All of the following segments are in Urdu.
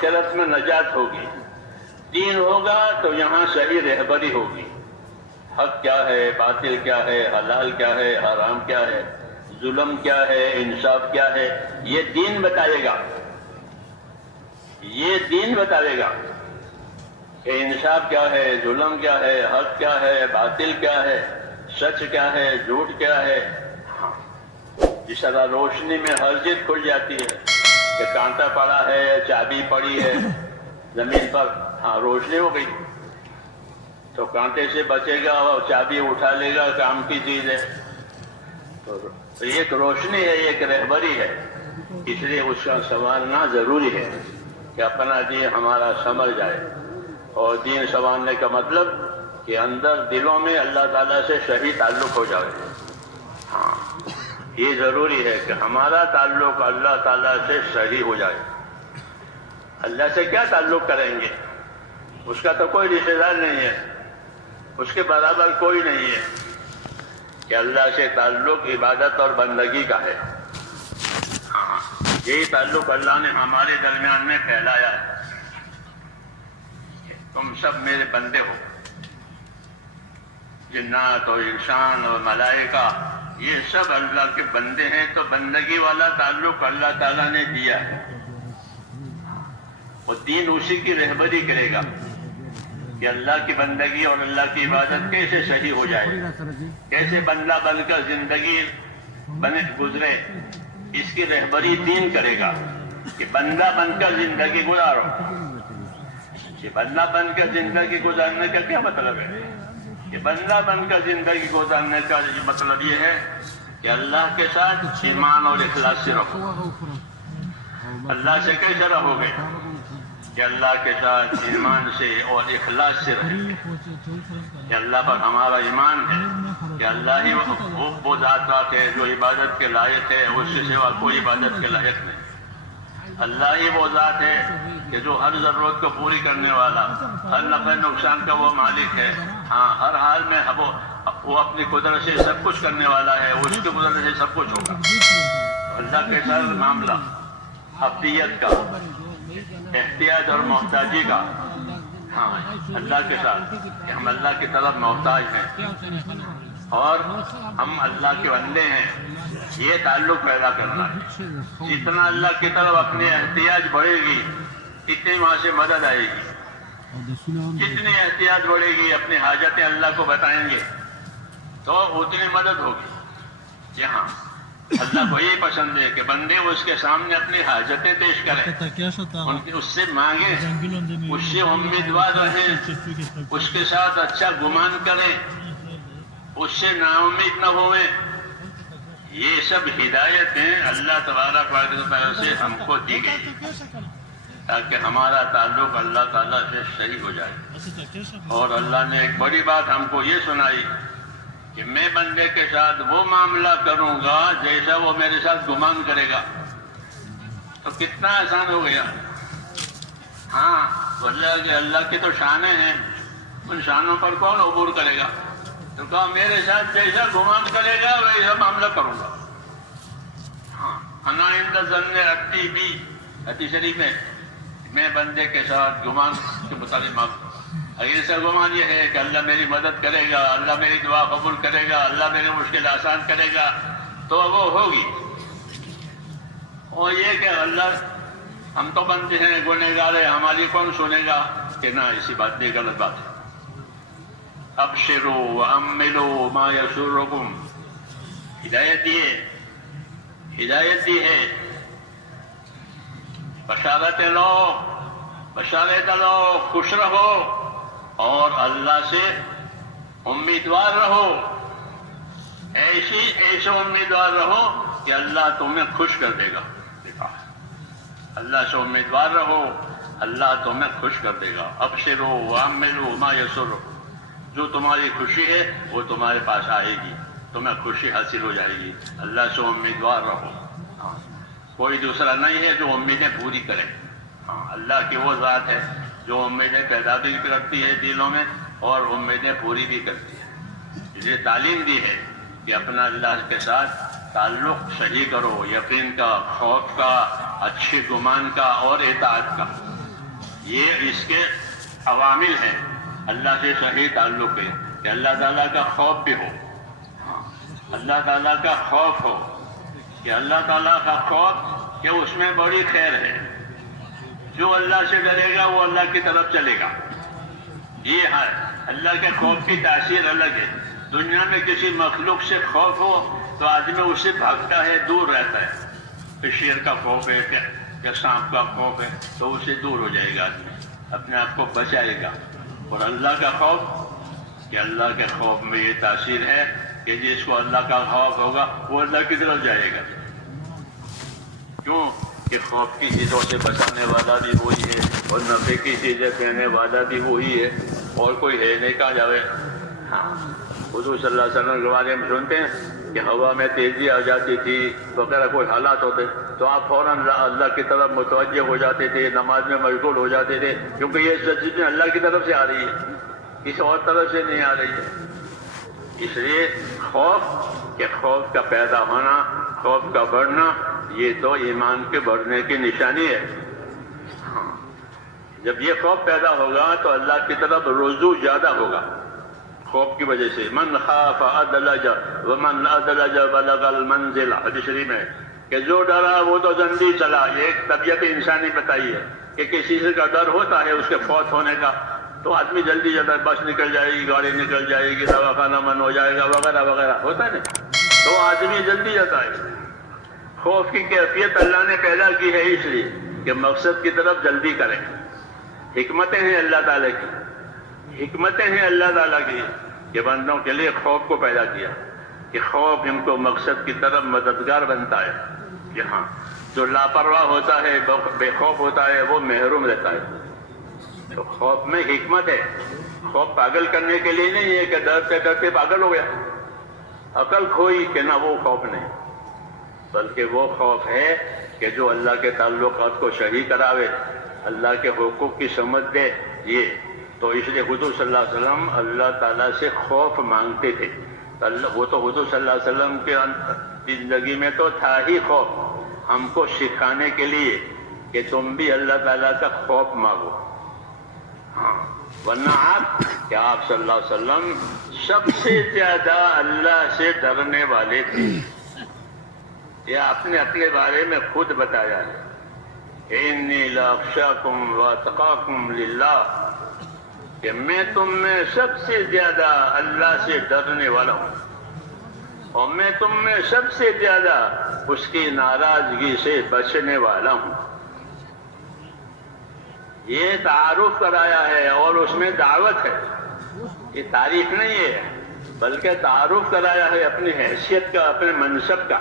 آخرت میں نجات ہوگی. دین ہوگا تو یہاں صحیح رہبری ہوگی. حق کیا ہے، باطل کیا ہے، حلال کیا ہے، حرام کیا ہے، ظلم کیا ہے، انصاف کیا ہے، یہ دین بتائے گا. یہ دین بتائے گا کہ انصاف کیا ہے، ظلم کیا ہے، حق کیا ہے، باطل کیا ہے، سچ کیا ہے، جھوٹ کیا ہے. جس طرح روشنی میں ہر چیز کھل جاتی ہے کہ کانٹا پڑا ہے، چابی پڑی ہے زمین پر، ہاں روشنی ہو گئی تو کانٹے سے بچے گا اور چابی اٹھا لے گا، کام کی چیز ہے. تو ایک روشنی ہے، ایک رہبری ہے. اس لیے اس کا سنوارنا ضروری ہے کہ اپنا دین ہمارا سنبھل جائے. اور دین سنوارنے کا مطلب کہ اندر دلوں میں اللہ تعالیٰ سے صحیح تعلق ہو جائے. ہاں یہ ضروری ہے کہ ہمارا تعلق اللہ تعالیٰ سے صحیح ہو جائے. اللہ سے کیا تعلق کریں گے؟ اس کا تو کوئی رشتہ دار نہیں ہے، اس کے برابر کوئی نہیں ہے. کہ اللہ سے تعلق عبادت اور بندگی کا ہے. ہاں یہی تعلق اللہ نے ہمارے درمیان میں پھیلایا ہے. تم سب میرے بندے ہو. جنات اور انسان اور ملائکہ یہ سب اللہ کے بندے ہیں. تو بندگی والا تعلق اللہ تعالیٰ نے دیا ہے. اور دین اسی کی رہبری کرے گا کہ اللہ کی بندگی اور اللہ کی عبادت کیسے صحیح ہو جائے، کیسے بندہ بن کر زندگی بنے گزرے. اس کی رہبری دین کرے گا کہ بندہ بن کر زندگی گزارو. کہ بندہ بن کر زندگی گزارنے کا کیا مطلب ہے؟ کہ بندہ بن کر زندگی گزارنے کا مطلب یہ ہے کہ اللہ کے ساتھ ایمان اور اخلاص سے رہو. اللہ سے کیسے رہو گے؟ کہ اللہ کے ساتھ ایمان سے اور اخلاص سے رہیں گے. کہ اللہ پر ہمارا ایمان ہے کہ اللہ ہی وہ ذات ہے جو عبادت کے لائق ہے، اس سے سوا کوئی عبادت کے لائق نہیں. اللہ ہی وہ ذات ہے کہ جو ہر ضرورت کو پوری کرنے والا، ہر نفع نقصان کا وہ مالک ہے. ہاں ہر حال میں وہ اپنی قدرت سے سب کچھ کرنے والا ہے، اس کی قدرت سے سب کچھ ہوگا. اللہ کے ساتھ معاملہ عبدیت کا، احتیاج اور محتاجی کا، ہاں اللہ کے ساتھ کہ ہم اللہ کی طرف محتاج ہیں اور ہم اللہ کے بندے ہیں. یہ تعلق پیدا کرنا ہے. جتنا اللہ کی طرف اپنی احتیاج بڑھے گی اتنی وہاں سے مدد آئے گی. جتنی احتیاج بڑھے گی، اپنی حاجتیں اللہ کو بتائیں گے تو اتنی مدد ہوگی. یہاں اللہ کو یہ پسند ہے کہ بندے اس کے سامنے اپنی حاجتیں پیش کریں، اس سے مانگیں، اس سے امیدوار رہیں، اس کے ساتھ اچھا گمان کریں، اس سے نا امید نہ ہوئیں. یہ سب ہدایتیں اللہ تبارک و تعالیٰ سے ہم کو دی گئی تاکہ ہمارا تعلق اللہ تعالیٰ سے صحیح ہو جائے. اور اللہ نے ایک بڑی بات ہم کو یہ سنائی کہ میں بندے کے ساتھ وہ معاملہ کروں گا جیسا وہ میرے ساتھ گمان کرے گا. تو کتنا آسان ہو گیا. ہاں اللہ کی تو شانیں ہیں، ان شانوں پر کون عبور کرے گا؟ تو کہا میرے ساتھ جیسا گمان کرے گا ویسا معاملہ کروں گا. ہاں انا عند ظن عبدی بی، حدیث شریف میں میں بندے کے ساتھ گمان کے مطابق مانگوں. ایسا گمان یہ ہے کہ اللہ میری مدد کرے گا، اللہ میری دعا قبول کرے گا، اللہ میری مشکل آسان کرے گا تو وہ ہوگی. اور یہ کہ اللہ ہم تو بندے ہیں، گنہگار ہیں، ہماری کون سنے گا؟ کہ نہ، اسی بات بھی غلط بات ہے. ابشروا واملوا ما یسرکم، ہدایت دی ہے. بشارت لو، خوش رہو اور اللہ سے امیدوار رہو. ایسے امیدوار رہو کہ اللہ تمہیں خوش کر دے گا. اللہ سے امیدوار رہو، اللہ تمہیں خوش کر دے گا. ابشروا واملوا ما یسرکم، جو تمہاری خوشی ہے وہ تمہارے پاس آئے گی، تمہیں خوشی حاصل ہو جائے گی. اللہ سے امیدوار رہو. کوئی دوسرا نہیں ہے جو امیدیں پوری کرے. ہاں اللہ کی وہ ذات ہے جو امیدیں پیدا بھی کرتی ہے دلوں میں اور امیدیں پوری بھی کرتی ہے. اس لیے تعلیم دی ہے کہ اپنا اللہ کے ساتھ تعلق صحیح کرو، یقین کا، خوف کا، اچھے گمان کا اور اطاعت کا. یہ اس کے عوامل ہیں اللہ سے صحیح تعلق ہے کہ اللہ تعالیٰ کا خوف بھی ہو، اللہ تعالیٰ کا خوف ہو، کہ اللہ تعالیٰ کا خوف کہ اس میں بڑی خیر ہے. جو اللہ سے ڈرے گا وہ اللہ کی طرف چلے گا. یہ ہے اللہ کے خوف کی تاثیر الگ ہے. دنیا میں کسی مخلوق سے خوف ہو تو آدمی اس سے بھاگتا ہے، دور رہتا ہے. کہ شیر کا خوف ہے کہ سانپ کا خوف ہے تو اس سے دور ہو جائے گا، آدمی اپنے آپ کو بچائے گا. اور اللہ کا خوف کہ اللہ کے خوف میں یہ تاثیر ہے کہ جس کو اللہ کا خوف ہوگا وہ اللہ کی طرف جائے گا. کیوں کہ خوف کی چیزوں سے بچانے والا بھی وہی ہے اور نفع کی چیزیں دینے والا بھی وہی ہے، اور کوئی ہے نہیں. کہا جاوے حضور صلی اللہ علیہ وسلم کے بارے میں سنتے ہیں کہ ہوا میں تیزی آ جاتی تھی وغیرہ کوئی حالات ہوتے تو آپ فوراً اللہ کی طرف متوجہ ہو جاتے تھے، نماز میں مشغول ہو جاتے تھے، کیونکہ یہ سب چیزیں اللہ کی طرف سے آ رہی ہے، کسی اور طرف سے نہیں آ رہی ہے. اس لیے خوف کا پیدا ہونا، خوف کا بڑھنا، یہ تو ایمان کے بڑھنے کی نشانی ہے. جب یہ خوف پیدا ہوگا تو اللہ کی طرف رجوع زیادہ ہوگا. خوف کی وجہ سے من خاف ادلج ومن ادلج بلغ المنزل، حدیث شریف میں کہ جو ڈرا وہ تو جلدی چلا. یہ ایک طبیعت انسانی بتائی ہے کہ کسی سے کا ڈر ہوتا ہے اس کے فوت ہونے کا تو آدمی جلدی جاتا ہے، بس نکل جائے گی، گاڑی نکل جائے گی، دواخانہ بند ہو جائے گا وغیرہ وغیرہ ہوتا ہے نا، تو آدمی جلدی جاتا ہے. خوف کی کیفیت اللہ نے پیدا کی ہے اس لیے کہ مقصد کی طرف جلدی کریں. حکمتیں ہیں اللہ تعالیٰ کی، حکمتیں ہیں اللہ تعالیٰ کی کہ بندوں کے لیے خوف کو پیدا کیا کہ خوف ان کو مقصد کی طرف مددگار بنتا ہے. یہاں جو لاپرواہ ہوتا ہے، بے خوف ہوتا ہے، وہ محروم رہتا ہے. تو خوف میں حکمت ہے. خوف پاگل کرنے کے لیے نہیں ہے کہ ڈرتے ڈرتے پاگل ہو گیا، عقل کھوئی کہ نہ، وہ خوف نہیں، بلکہ وہ خوف ہے کہ جو اللہ کے تعلقات کو صحیح کراوے، اللہ کے حقوق کی سمجھ دے. یہ تو اس لیے حضور صلی اللہ علیہ وسلم اللہ تعالیٰ سے خوف مانگتے تھے. وہ تو حضور صلی اللہ علیہ وسلم کے زندگی میں تو تھا ہی خوف، ہم کو سکھانے کے لیے کہ تم بھی اللہ تعالیٰ کا خوف مانگو. ورنہ آپ صلی اللہ علیہ وسلم سب سے زیادہ اللہ سے ڈرنے والے تھے. یہ آپ نے اپنے بارے میں خود بتایا ہے، انی لاخشاکم واتقاکم للہ، کہ میں تم میں سب سے زیادہ اللہ سے ڈرنے والا ہوں اور میں تم میں سب سے زیادہ اس کی ناراضگی سے بچنے والا ہوں. یہ تعارف کرایا ہے اور اس میں دعوت ہے. یہ تعریف نہیں ہے بلکہ تعارف کرایا ہے اپنی حیثیت کا، اپنے منصب کا،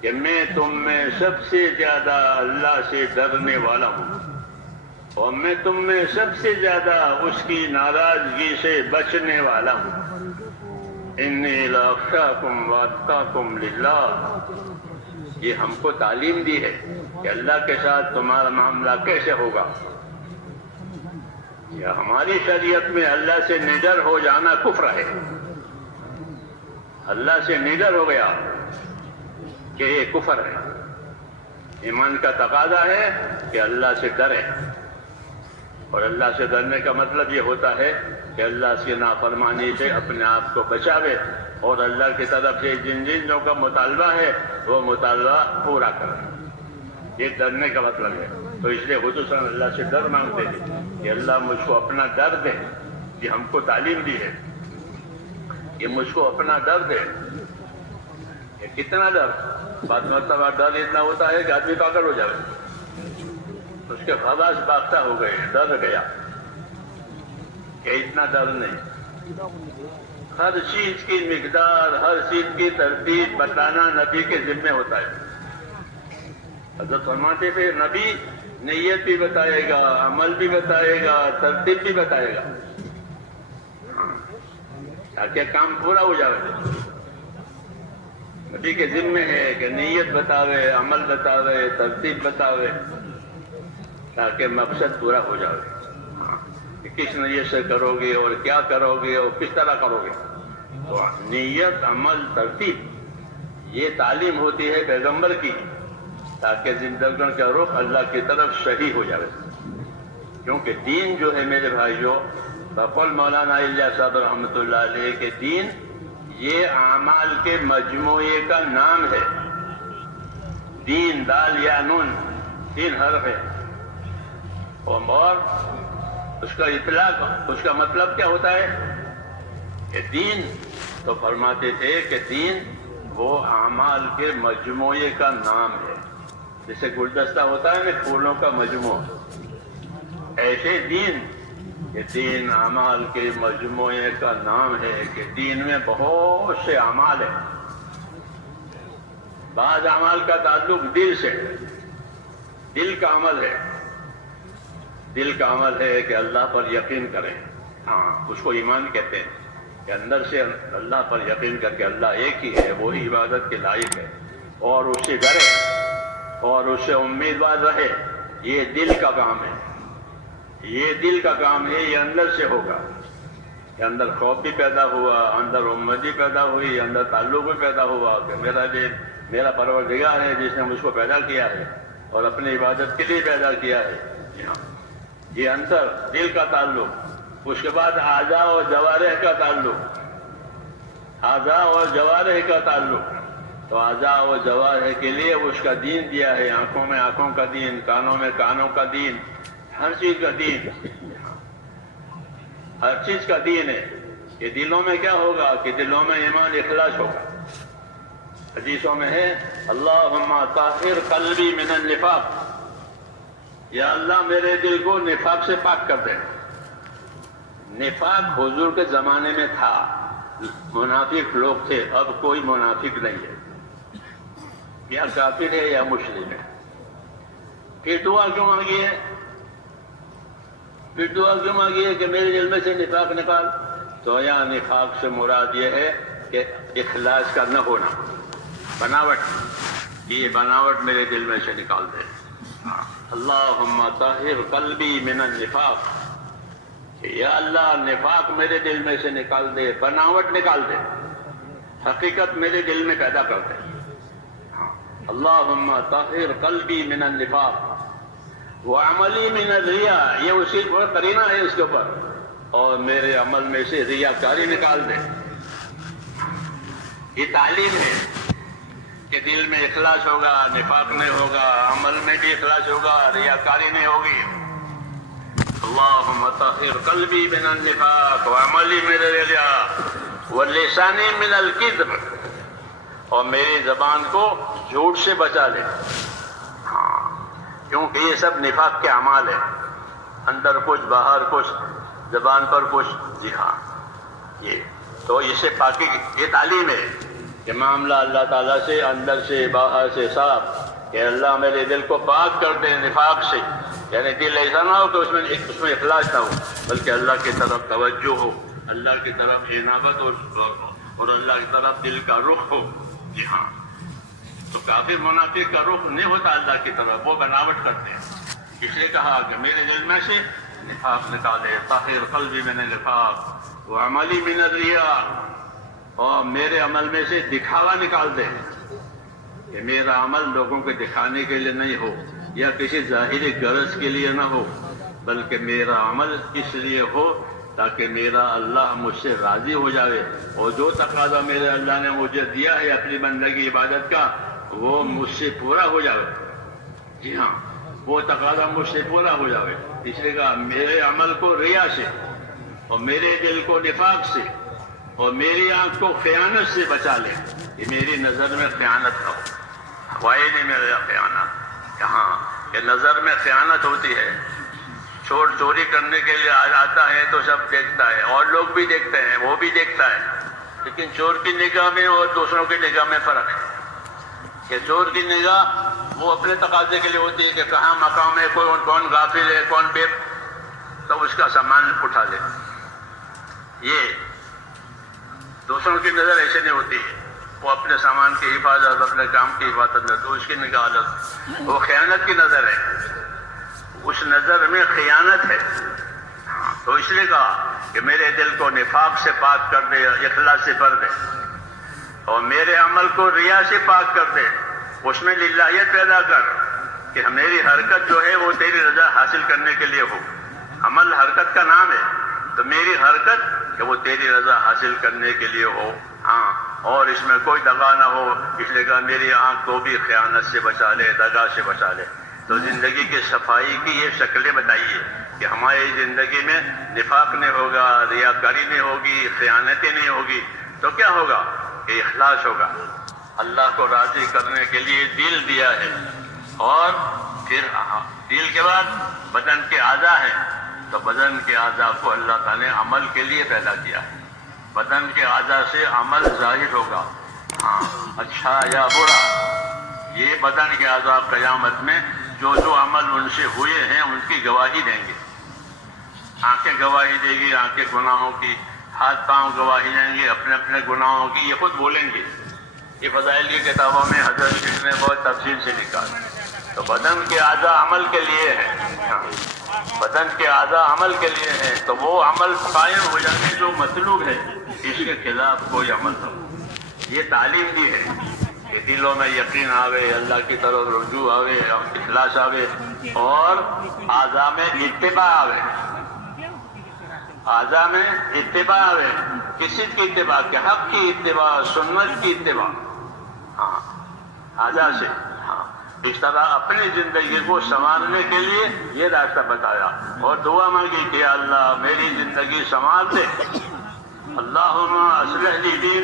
کہ میں تم میں سب سے زیادہ اللہ سے ڈرنے والا ہوں اور میں تم میں سب سے زیادہ اس کی ناراضگی سے بچنے والا ہوں. انی لاخشاکم واتقاکم للہ. یہ ہم کو تعلیم دی ہے کہ اللہ کے ساتھ تمہارا معاملہ کیسے ہوگا. یا ہماری شریعت میں اللہ سے نڈر ہو جانا کفر ہے. اللہ سے نڈر ہو گیا کہ یہ کفر ہے. ایمان کا تقاضا ہے کہ اللہ سے ڈرے، اور اللہ سے ڈرنے کا مطلب یہ ہوتا ہے کہ اللہ کی نافرمانی سے اپنے آپ کو بچاوے اور اللہ کی طرف سے جن چیزوں کا مطالبہ ہے وہ مطالبہ پورا کرے. یہ ڈرنے کا مطلب ہے. تو اس لیے حضور صلی اللہ سے ڈر مانگتے تھے کہ اللہ مجھ کو اپنا ڈر دے. یہ ہم کو تعلیم دی ہے کہ مجھ کو اپنا ڈر دے. کہ کتنا ڈر، بعض مرتبہ ڈر اتنا ہوتا ہے کہ آدمی پاگل ہو جائے، اس کے حواس باختہ ہو گئے، ڈر گیا. کہ اتنا ڈر نہیں. ہر چیز کی مقدار، ہر چیز کی ترتیب بتانا نبی کے ذمہ ہوتا ہے. حضرت فرماتے تھے نبی نیت بھی بتائے گا، عمل بھی بتائے گا، ترتیب بھی بتائے گا، تاکہ کام پورا ہو جائے. نبی کے ذمہ ہے کہ نیت بتاوے، عمل بتاوے، ترتیب بتاوے، تاکہ مقصد پورا ہو جائے. کہ کس نیت سے کرو گے اور کیا کرو گے اور کس طرح کرو گے. تو نیت، عمل، ترتیب یہ تعلیم ہوتی ہے پیغمبر کی، تاکہ زندگی کا رخ اللہ کی طرف صحیح ہو جائے. کیونکہ دین جو ہے میرے بھائیوں، بقول مولانا الیاس صاحب رحمۃ اللہ علیہ کہ دین یہ اعمال کے مجموعے کا نام ہے. دین دال یا نون 3 حرف ہے، اور اس کا اطلاق، اس کا مطلب کیا ہوتا ہے کہ دین، تو فرماتے تھے کہ دین وہ اعمال کے مجموعے کا نام ہے. جیسے گلدستہ ہوتا ہے نا پھولوں کا مجموعہ، ایسے دین، کہ دین اعمال کے مجموعے کا نام ہے، کہ دین میں بہت سے اعمال ہیں. بعض اعمال کا تعلق دل سے، دل کا عمل ہے. دل کا عمل ہے کہ اللہ پر یقین کریں، اس کو ایمان کہتے ہیں، کہ اندر سے اللہ پر یقین کر کے اللہ ایک ہی ہے، وہی عبادت کے لائق ہے، اور اس سے ڈرے اور اس سے امیدوار رہے. یہ دل کا کام ہے، یہ دل کا کام ہے، یہ اندر سے ہوگا. کہ اندر خوف بھی پیدا ہوا، اندر امید بھی پیدا ہوئی، اندر تعلق بھی پیدا ہوا کہ میرا دل میرا پروردگار ہے جس نے مجھ کو پیدا کیا ہے اور اپنی عبادت کے لیے پیدا کیا ہے. یہ اندر دل کا تعلق. اس کے بعد اعضاء اور جوارح کا تعلق، اعضاء اور جوارح کا تعلق. تو اعضاء اور جوارح کے لیے اس کا دین دیا ہے. آنکھوں میں آنکھوں کا دین، کانوں میں کانوں کا دین، ہر چیز کا دین، ہر چیز کا دین ہے. کہ دلوں میں کیا ہوگا کہ دلوں میں ایمان اخلاص ہوگا. حدیثوں میں ہے اللہم طہر قلبی من النفاق، یا اللہ میرے دل کو نفاق سے پاک کر دے. نفاق حضور کے زمانے میں تھا، منافق لوگ تھے، اب کوئی منافق نہیں ہے، یا کافر ہے یا مشرک ہے. پھر دعا کیوں مانگی ہے؟ پھر دعا کیوں مانگی ہے کہ میرے دل میں سے نفاق نکال؟ تو یہاں نفاق سے مراد یہ ہے کہ اخلاص کا نہ ہونا، بناوٹ. یہ بناوٹ میرے دل میں سے نکال دے. اللہم طہر قلبی من النفاق، یا اللہ نفاق میرے دل میں سے نکال دے، بناوٹ نکال دے، حقیقت میرے دل میں پیدا کر دے. اللہم طہر قلبی من النفاق وعملی من الریا، یہ اسی پر قرینہ ہے اس کے اوپر، اور میرے عمل میں سے ریاکاری نکال دے. یہ تعلیم ہے کہ دل میں اخلاص ہوگا، نفاق نہیں ہوگا، عمل میں بھی اخلاص ہوگا، ریاکاری نہیں ہوگی. اللہم طہر قلبی من النفاق وعملی من الریا ولسانی من الکذب، اور میری زبان کو جھوٹ سے بچا لے. کیونکہ یہ سب نفاق کے اعمال ہیں، اندر کچھ باہر کچھ، زبان پر کچھ. جی ہاں، یہ تو اسے پاکی، یہ تعلیم ہے کہ معاملہ اللہ تعالیٰ سے اندر سے باہر سے صاف، کہ اللہ میرے دل کو پاک کر دے نفاق سے. یعنی دل ایسا نہ ہو کہ اس میں اخلاص نہ ہو، بلکہ اللہ کی طرف توجہ ہو، اللہ کی طرف عنابت اور اللہ کی طرف دل کا رخ ہو. جی ہاں، تو کافر منافق کا رخ نہیں ہوتا اللہ کی طرف، وہ بناوٹ کرتے ہیں. اس لیے کہا کہ میرے دل میں سے نفاق نکالے. طاہر قلبی من النفاق وعملی من الریا، اور میرے عمل میں سے دکھاوا نکال دے، کہ میرا عمل لوگوں کو دکھانے کے لیے نہیں ہو یا کسی ظاہری غرض کے لیے نہ ہو، بلکہ میرا عمل اس لیے ہو تاکہ میرا اللہ مجھ سے راضی ہو جائے، اور جو تقاضا میرے اللہ نے مجھے دیا ہے اپنی بندگی عبادت کا، وہ مجھ سے پورا ہو جائے. جی ہاں، وہ تقاضا مجھ سے پورا ہو جائے. اس لیے کہا میرے عمل کو ریا سے، اور میرے دل کو نفاق سے، اور میری آنکھ کو خیانت سے بچا لے، کہ میری نظر میں خیانت نہ ہو. وائے نہیں میرا خیانت، کہاں کہ نظر میں خیانت ہوتی ہے. چور چوری کرنے کے لیے آتا ہے تو سب دیکھتا ہے، اور لوگ بھی دیکھتے ہیں، وہ بھی دیکھتا ہے، لیکن چور کی نگاہ میں اور دوسروں کی نگاہ میں فرق ہے. کہ چور کی نگاہ وہ اپنے تقاضے کے لیے ہوتی ہے کہ کہاں مقام ہے، کون غافل ہے، کون بے، تو اس کا سامان اٹھا لے. یہ دوسروں کی نظر ایسے نہیں ہوتی ہے، وہ اپنے سامان کی حفاظت، اپنے کام کی حفاظت میں، تو اس کی نگاہ الگ، وہ خیانت کی نظر ہے، اس نظر میں خیانت ہے. تو اس لیے کہا کہ میرے دل کو نفاق سے پاک کر دے، اخلاص سے بھر دے، اور میرے عمل کو ریا سے پاک کر دے، اس میں للہیت پیدا کر، کہ میری حرکت جو ہے وہ تیری رضا حاصل کرنے کے لیے ہو. عمل حرکت کا نام ہے، تو میری حرکت کہ وہ تیری رضا حاصل کرنے کے لیے ہو، ہاں، اور اس میں کوئی دغا نہ ہو، اس لیے کہا میری آنکھ کو بھی خیانت سے بچا لے، دغا سے بچا لے۔ تو زندگی کی صفائی کی یہ شکلیں بتائیے کہ ہماری زندگی میں نفاق نہیں ہوگا، ریاکاری نہیں ہوگی، خیانتیں نہیں ہوگی، تو کیا ہوگا کہ اخلاص ہوگا۔ اللہ کو راضی کرنے کے لیے دل دیا ہے، اور پھر دل کے بعد بدن کے اعضاء ہیں، تو بدن کے اعضاء کو اللہ تعالیٰ نے عمل کے لیے پیدا کیا ہے۔ بدن کے اعضاء سے عمل ظاہر ہوگا، ہاں، اچھا یا برا۔ یہ بدن کے اعضاء قیامت میں جو جو عمل ان سے ہوئے ہیں ان کی گواہی دیں گے۔ آنکھیں گواہی دے گی آنکھیں گناہوں کی، ہاتھ پاؤں گواہی دیں گے اپنے اپنے گناہوں کی، یہ خود بولیں گے۔ یہ فضائل کی کتابوں میں حضرت نے بہت تفصیل سے لکھا ہے۔ تو بدن کے اعضاء عمل کے لیے ہے، بدن کے اعضاء عمل کے لیے ہے، تو وہ عمل قائم ہو جانے جو مطلوب ہے، اس کے خلاف کوئی عمل نہ ہو۔ یہ تعلیم بھی ہے کہ دلوں میں یقین آوے، اللہ کی طرف رجوع آوے، اخلاص آوے، اور اعضاء میں اتباع آوے، اعضاء میں اتباع آوے۔ کسی کی اتباع؟ کہ حق کی اتباع، سنت کی اتباع، ہاں، اعضاء سے، ہاں۔ اس طرح اپنی زندگی کو سنوارنے کے لیے یہ راستہ بتایا، اور دعا مانگی کہ اللہ میری زندگی سنوار دے، اللہم اصلح لی دینی۔